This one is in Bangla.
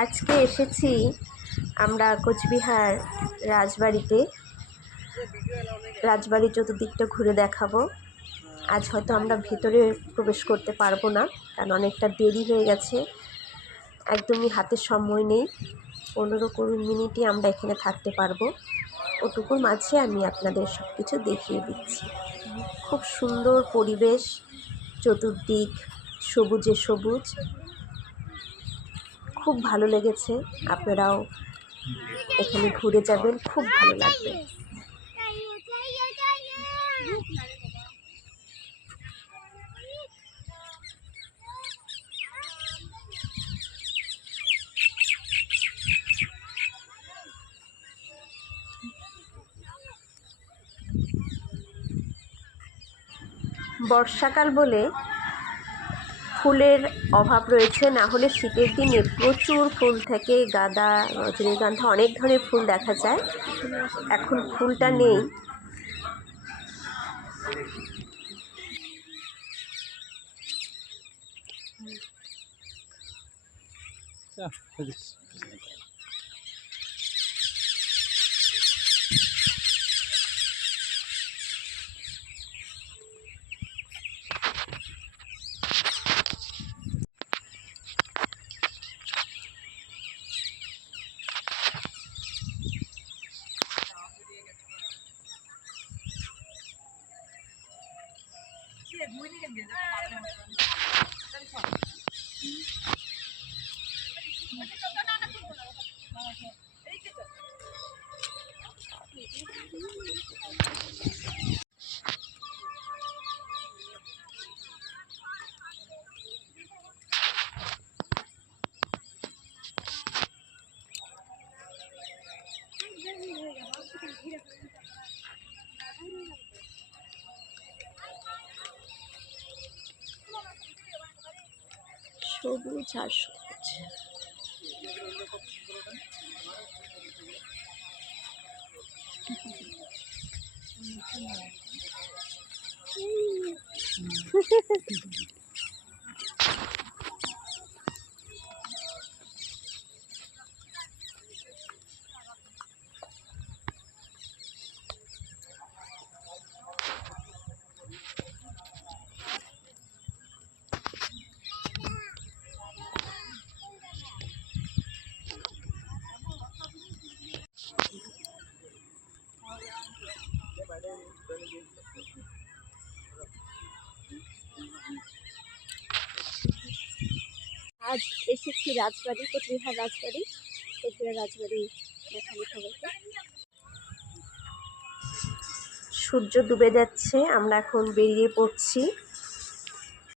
আজকে এসেছি আমরা কোচবিহার রাজবাড়িতে। রাজবাড়ির চতুর্দিকটা ঘুরে দেখাবো। আজ হয়তো আমরা ভেতরে প্রবেশ করতে পারব না, কারণ অনেকটা দেরি হয়ে গেছে। একদমই হাতে সময় নেই। পনেরো কুড়ি মিনিটই আমরা এখানে থাকতে পারব। ওটুকুর মাঝে আমি আপনাদের সব কিছু দেখিয়ে দিচ্ছি। খুব সুন্দর পরিবেশ, চতুর্দিক সবুজে সবুজ। খুব ভালো লেগেছে। আপনারাও এখানে ঘুরে যাবেন খুব ভালো লাগবে। বর্ষাকাল বলে ফুলের অভাব রয়েছে না হলে শীতের দিনে প্রচুর ফুল থেকে গাঁদা রজনীগন্ধা অনেক ধরনের ফুল দেখা যায়। এখন ফুলটা নেই। Ja, Bunyi yang. সবুজ আর সবুজ। আজ এসেছি রাজবাড়ি, কোচবিহার রাজবাড়ি। কোচবিহার রাজবাড়ি দেখানো সবাইকে। সূর্য ডুবে যাচ্ছে, আমরা এখন বেরিয়ে পড়ছি।